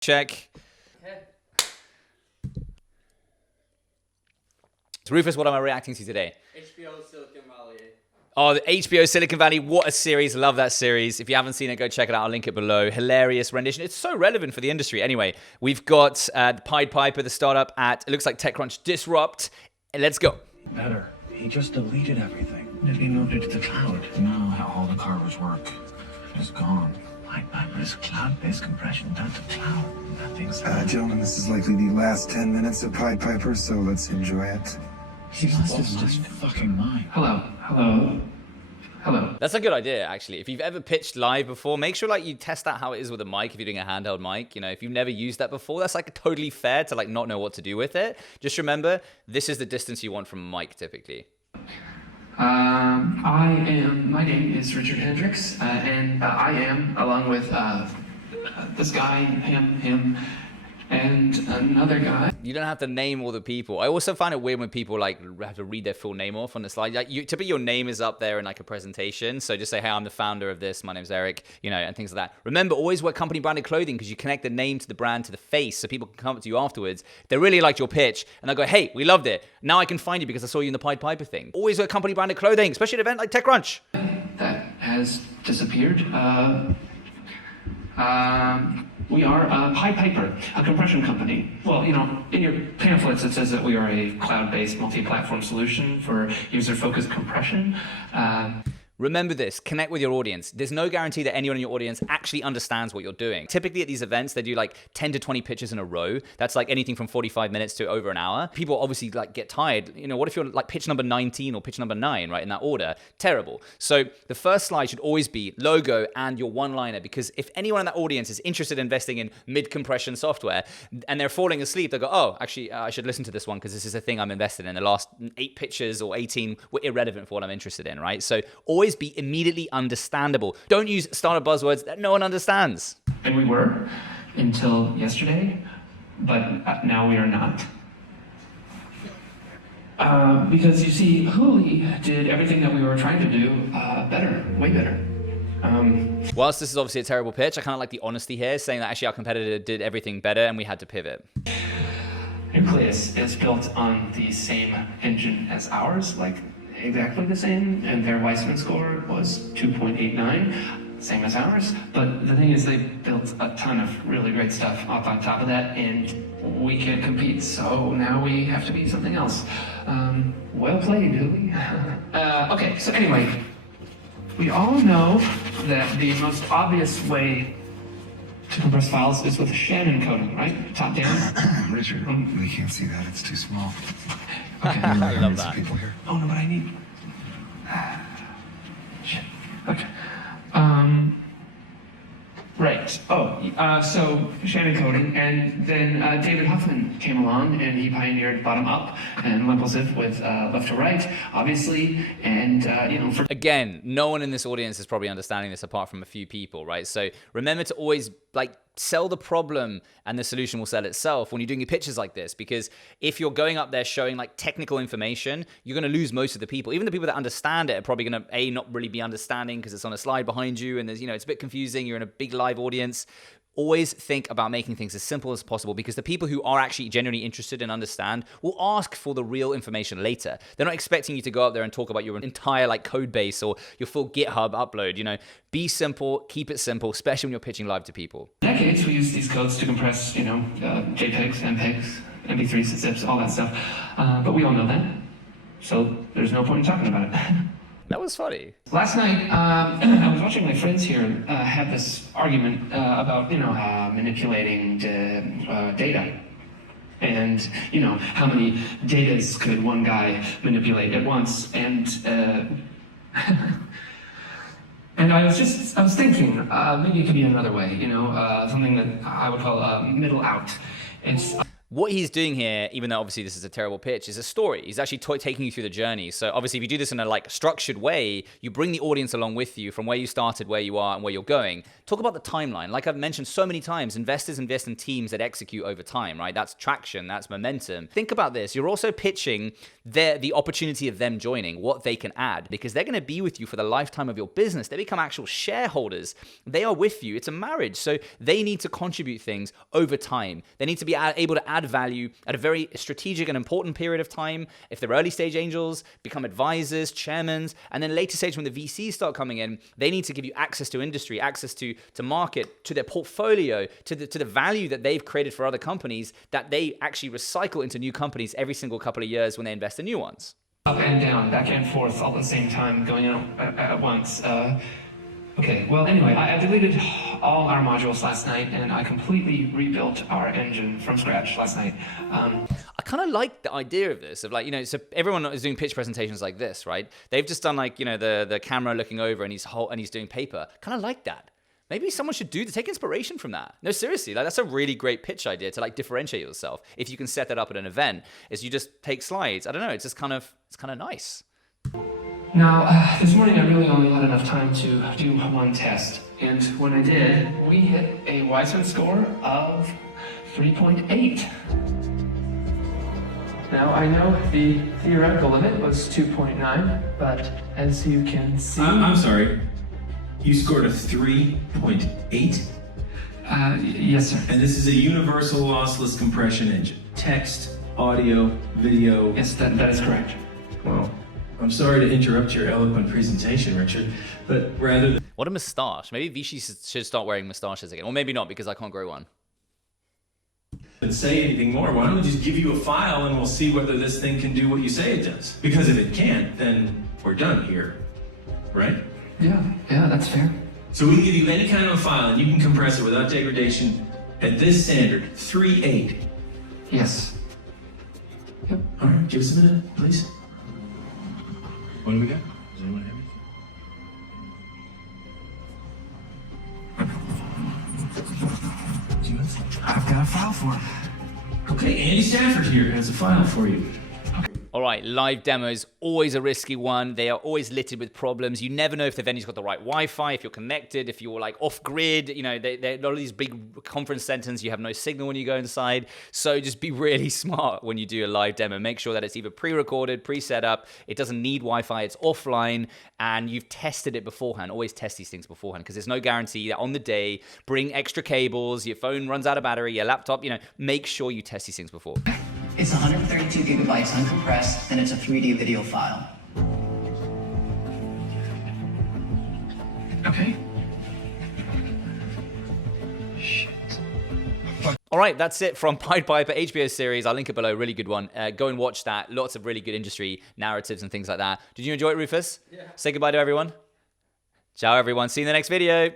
Check. So Rufus, what am I reacting to today? HBO Silicon Valley. Oh, the HBO Silicon Valley. What a series. Love that series. If you haven't seen it, go check it out. I'll link it below. Hilarious rendition. It's so relevant for the industry. Anyway, we've got the Pied Piper, the startup at, it looks like TechCrunch Disrupt. Let's go. Better. He just deleted everything. He moved it to the cloud. Now how all the carvers work is gone. Pied Piper is cloud-based compression down to cloud. Nothing's... Gentlemen, this is likely the last 10 minutes of Pied Piper, so let's enjoy it. He lost his fucking mind. Hello. That's a good idea, actually. If you've ever pitched live before, make sure like you test out how it is with a mic if you're doing a handheld mic. You know, if you've never used that before, that's like totally fair to like not know what to do with it. Just remember, this is the distance you want from a mic typically. My name is Richard Hendricks, and I am, along with this guy, him, and another guy. You don't have to name all the people. I also find it weird when people like have to read their full name off on the slide. Like typically your name is up there in like a presentation. So just say, hey, I'm the founder of this. My name's Eric, you know, and things like that. Remember, always wear company branded clothing because you connect the name to the brand to the face so people can come up to you afterwards. They really liked your pitch and they'll go, hey, we loved it. Now I can find you because I saw you in the Pied Piper thing. Always wear company branded clothing, especially at an event like TechCrunch. That has disappeared. We are Pied Piper, a compression company. Well, you know, in your pamphlets it says that we are a cloud-based multi-platform solution for user-focused compression. Remember this, connect with your audience. There's no guarantee that anyone in your audience actually understands what you're doing. Typically at these events, they do like 10 to 20 pitches in a row. That's like anything from 45 minutes to over an hour. People obviously like get tired. You know, what if you're like pitch number 19 or pitch number 9, right, in that order? Terrible. So the first slide should always be logo and your one-liner, because if anyone in that audience is interested in investing in mid-compression software and they're falling asleep, they'll go, oh, actually, I should listen to this one because this is a thing I'm invested in. The last 8 pitches or 18 were irrelevant for what I'm interested in, right? So always be immediately understandable. Don't use startup buzzwords that no one understands. And we were until yesterday, but now we are not. Because you see, Hooli did everything that we were trying to do better, way better. Whilst this is obviously a terrible pitch, I kind of like the honesty here, saying that actually our competitor did everything better and we had to pivot. Nucleus is built on the same engine as ours, like exactly the same, and their Weissman score was 2.89, same as ours. But the thing is, they built a ton of really great stuff up on top of that, and we can't compete, so now we have to be something else. Well played, Hooli. Okay, so anyway, we all know that the most obvious way to compress files is with Shannon coding, right? Top down. Richard, we can't see that. It's too small. I love that. People here. Oh no, but I need. Shit. Okay. Right. Oh, so Shannon coding, and then David Huffman came along, and he pioneered bottom up and impulsive with left to right, obviously, and you know. Again, no one in this audience is probably understanding this apart from a few people, right? So remember to always like sell the problem and the solution will sell itself when you're doing your pitches like this, because if you're going up there showing like technical information, you're going to lose most of the people. Even the people that understand it are probably going to not really be understanding because it's on a slide behind you and there's, you know, it's a bit confusing. You're in a big live audience. Always think about making things as simple as possible, because the people who are actually genuinely interested and understand will ask for the real information later. They're not expecting you to go out there and talk about your entire like code base or your full GitHub upload. You know, be simple, keep it simple, especially when you're pitching live to people. Decades we used these codes to compress, you know, JPEGs, MPEGs, MP3s, zips, all that stuff. But we all know that, so there's no point in talking about it. That was funny. Last night, I was watching my friends here have this argument about, you know, manipulating data. And, you know, how many datas could one guy manipulate at once? And and I was thinking, maybe it could be another way, you know, something that I would call middle out. It's What he's doing here, even though obviously this is a terrible pitch, is a story. He's actually taking you through the journey. So obviously if you do this in a like structured way, you bring the audience along with you from where you started, where you are, and where you're going. Talk about the timeline. Like I've mentioned so many times, investors invest in teams that execute over time, right? That's traction, that's momentum. Think about this. You're also pitching the opportunity of them joining, what they can add, because they're going to be with you for the lifetime of your business. They become actual shareholders. They are with you. It's a marriage. So they need to contribute things over time. They need to be able to add value at a very strategic and important period of time. If they're early stage angels, become advisors, chairmen, and then later stage when the VCs start coming in, they need to give you access to industry, access to market, to their portfolio, to the value that they've created for other companies that they actually recycle into new companies every single couple of years when they invest in new ones. Up and down, back and forth, all at the same time, going out at once. Okay, well, anyway, I deleted all our modules last night, and I completely rebuilt our engine from scratch last night. I kind of like the idea of this, of like, so everyone is doing pitch presentations like this, right? They've just done like, the camera looking over and he's doing paper. Kind of like that. Maybe someone should take inspiration from that. No, seriously, like that's a really great pitch idea to like differentiate yourself. If you can set that up at an event, is you just take slides. I don't know, it's kind of nice. Now, this morning I really only had enough time to do one test, and when I did, we hit a Weissman score of 3.8. Now, I know the theoretical limit was 2.9, but as you can see... I'm sorry. You scored a 3.8? Yes, sir. And this is a universal lossless compression engine. Text, audio, video... Yes, that is correct. Well, I'm sorry to interrupt your eloquent presentation, Richard, but rather than... What a moustache. Maybe Vichy should start wearing moustaches again. Or maybe not, because I can't grow one. Say anything more, why don't we just give you a file and we'll see whether this thing can do what you say it does? Because if it can't, then we're done here, right? Yeah, that's fair. So we can give you any kind of a file and you can compress it without degradation at this standard, 3.8. Yes. Yep. All right, give us a minute, please. What do we got? Does anyone have anything? I've got a file for him. Okay, Andy Stafford here has a file for you. All right, live demos, always a risky one. They are always littered with problems. You never know if the venue's got the right Wi-Fi, if you're connected, if you're like off grid. They're all these big conference centers, you have no signal when you go inside. So just be really smart when you do a live demo. Make sure that it's either pre-recorded, pre-set up. It doesn't need Wi-Fi, it's offline, and you've tested it beforehand. Always test these things beforehand, because there's no guarantee that on the day, bring extra cables, your phone runs out of battery, your laptop, make sure you test these things before. It's 132 gigabytes uncompressed, and it's a 3D video file. Okay. All right, that's it from Pied Piper HBO series. I'll link it below. Really good one. Go and watch that. Lots of really good industry narratives and things like that. Did you enjoy it, Rufus? Yeah. Say goodbye to everyone. Ciao, everyone. See you in the next video.